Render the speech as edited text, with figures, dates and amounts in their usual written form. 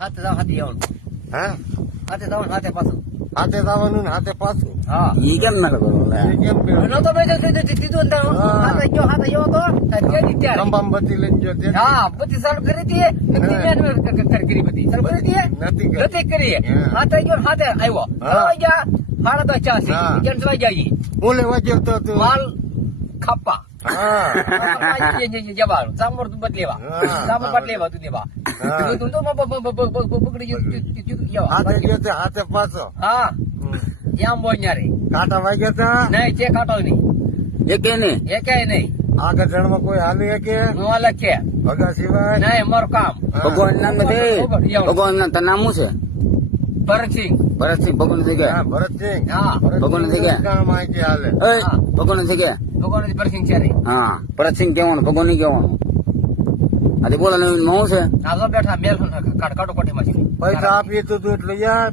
હાથે જાવ હાથે આવવાનું હા હાથે જવાનું હાથે પાછું હાથે જવાનું ને હાથે પાછું હા ઈ કેમ ના કરો લે? એ કેમ કે એનો તો મેં કીધું ને હા. હાથે ગયો તો ત્યાંથી ત્યારે ખંભામાં બત્તી લઈને ગયો તે હા બધી સર્વ કરી હતી કરી બધી સર્વ કરી હતી નથી કરી. નથી કરી હા. હાથે ગયો હાથે આવ્યો હા. આવી ગયા મારા તો ચા છે હા. કેમ સવાઈ જાય હું લેવા ગયો તો તું માલ ખાપા હા જવાનું સામોર બદલેવા હા. સામોર બદલેવા તું દેવા હા. તું તો પકડી ગયો હાથે ગયો તે હાથે પાછો હા હમ. યામ બોલ ન્યારે કાંટા વાગ્યા તા નહીં ચે કાટો નહીં એકે ને એ કે નહીં આગળ જણમાં કોઈ હાલી કે હું અલગ છે ભગા સિવાય નહીં મારું કામ હા. ભગવાન નામ નથી. ભગવાન ના તારું નામ શું છે? ભરતસિંહ ભરતસિંહ ભગવાન થઈ ગયા. હા ભરતસિંહ હા ભરતસિંહ ભગવાન થઈ ગયા. કામ આઈ હાલે એ ભગવાન થઈ ગયા. ભગવાન ભરતસિંહ છે રે હા ભરતસિંહ કહેવાનું, ભગવાન નહીં કહેવાનું. આજે બોલા નવીન માં શું છે? આ તો બેઠા મેલ કાટો કોઠીમાં છે પૈસા આપીએ તો તું એટલે યાર